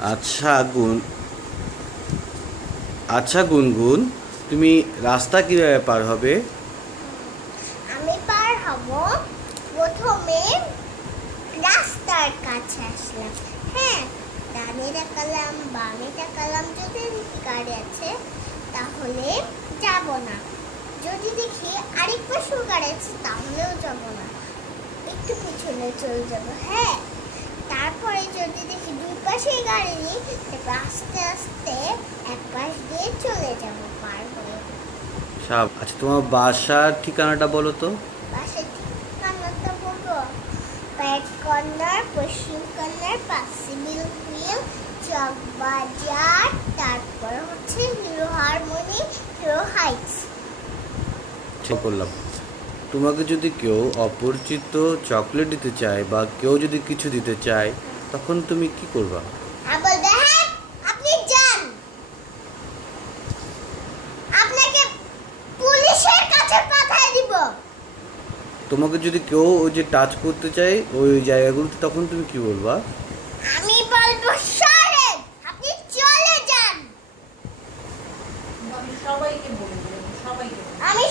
আচ্ছা গুন আচ্ছা গুনগুন, তুমি রাস্তা কীভাবে পার হবে? আমি পার হব প্রথমে রাস্তার কাছে আসলাম। হ্যাঁ ডানে তাকালাম, বামে তাকালাম, যদি দেখি গাড়ি আছে, তাহলে যাব না। যদি দেখি আরেক পাশেও গাড়ি আছে, তাহলেও যাব না। একটু পিছনে চলে যাব হ্যাঁ। তারপরে যদি পাশেই গাড়ি নেই আস্তে আস্তে এক পাশ দিয়ে চলে যাব পার হয়ে। সাব আচ্ছা তোমার বাসার ঠিকানাটা বলো তো। বাসার ঠিকানাটা বলব ব্যাক কর্নার পশ্চিম কর্নার পাশে মিল চক বাজার তারপর হচ্ছে হিরো হারমোনি হিরো হাইটস ঠিক করলাম। তোমাকে যদি কেউ অপরিচিত চকলেট দিতে চায় বা কেউ যদি কিছু দিতে চায় তখন তুমি কি করবা? আর বলবে আপনি যান। আপনাকে পুলিশের কাছে পাঠিয়ে দিব। তোমাকে যদি কেউ ওই যে টাচ করতে চায় ওই জায়গাগুলোতে তখন তুমি কি বলবা? আমি বলব সরেন আপনি চলে যান। আমি সবাইকে বলে দেবো সবাইকে আমি